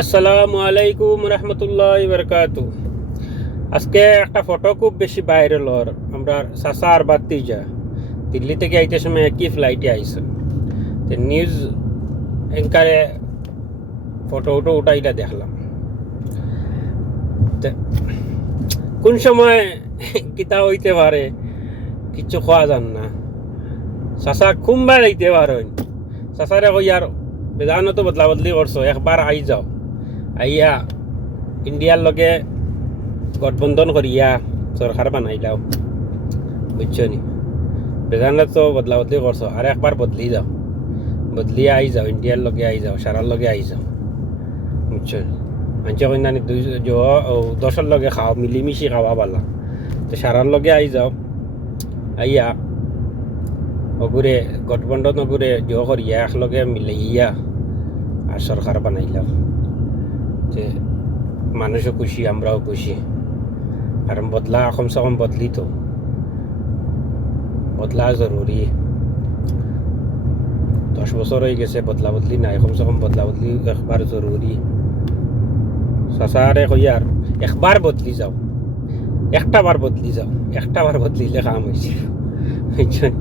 আসসালামু আলাইকুম রহমতুল্লাহি বারাকাতু। আজকে একটা ফটো খুব বেশি ভাইরাল ওর আমরা চাচা আর বাতিজা দিল্লি থেকে আইতে সময় একই ফ্লাইটে আইছে। তো নিউজ এঙ্কারে ফটো উঠাইলা দেখলাম। তো কোন সময় কিতা হইতে পারে কিছু খাওয়া যান না। চাচা খুম্বা যাইতে পারেন, চাচারে কই আর বেদানো তো বদলা বদলি করছো, একবার আই যাও, আইয়া ইন্ডিয়ার লগে গঠবন্ধন করিয়া সরকার বানাইলাও, বুঝছো নি? বেদানা তো বদলা বদলি করছো, আর একবার বদলি যাও, বদলিয়া আই যাও, ইন্ডিয়ার লগে আই যাও, সারার লগে আই যাও, বুঝছো? মানুষে কই না দুই দশের লগে খাও, মিলিমিশি খাওয়া পালা, তো সারার লগে আই যাও, আইয়া অগুরে গঠবন্ধন অগুরে করিয়া একলগে মিলাইয়া আর সরকার বানাইলাম। যে মানুষও খুশি, আমরাও খুশি, কারণ বদলা কমসে কম বদলি তো বদলা জরুরি। 10 বছর হয়ে গেছে বদলা বদলি নাই, কমসে কম বদলা বদলি একবার জরুরি। চাচারে কই আর একবার বদলি যাও, একটা বার বদলি যাও, একটা বার বদলিলে কাম হয়েছে, বুঝছেন?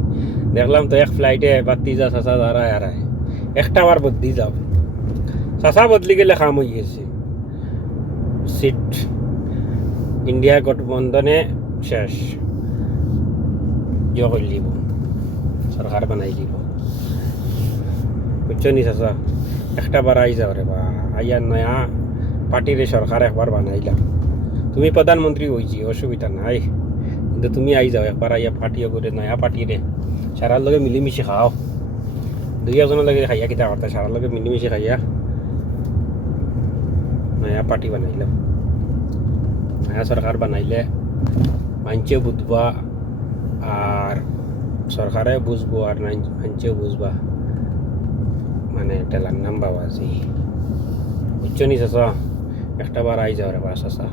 দেখলাম তো এক ফ্লাইটে বাতি যা চাচা দাঁড়ায় হারায়, একটা বার বদলি যাও, চাচা বদলি গেলে কাম হয়ে গেছে। সিট ইন্ডিয়া গঠবন্ধনে শেষ, জয় করলিব, সরকার বানাই দিব, বুঝছো নি চাচা? একটা বার আই যাও রে বা, আইয়া নয়া পার্টিরে সরকার একবার বানাইলাম। তুমি প্রধানমন্ত্রী হয়েছি, অসুবিধা নাই, কিন্তু তুমি আই যাও একবার, আইয়া পার্টিও করে নয়া পার্টিরে সারার লগে মিলিমিশি খাও। দুই একজনের লগে খাইয়া কিতা করতে, সারার লগে মিলিমিশি খাইয়া নয়া পার্টি বানাইলাম। নয়া সরকার বানাইলে মানুষে বুঝবা, আর সরকারে বুঝবো, আর মানুষেও বুঝবা, মানে টেলার নাম বাবাজি, বুঝছো নি চাচা? একটা বার আই যাও রে বা চাচা।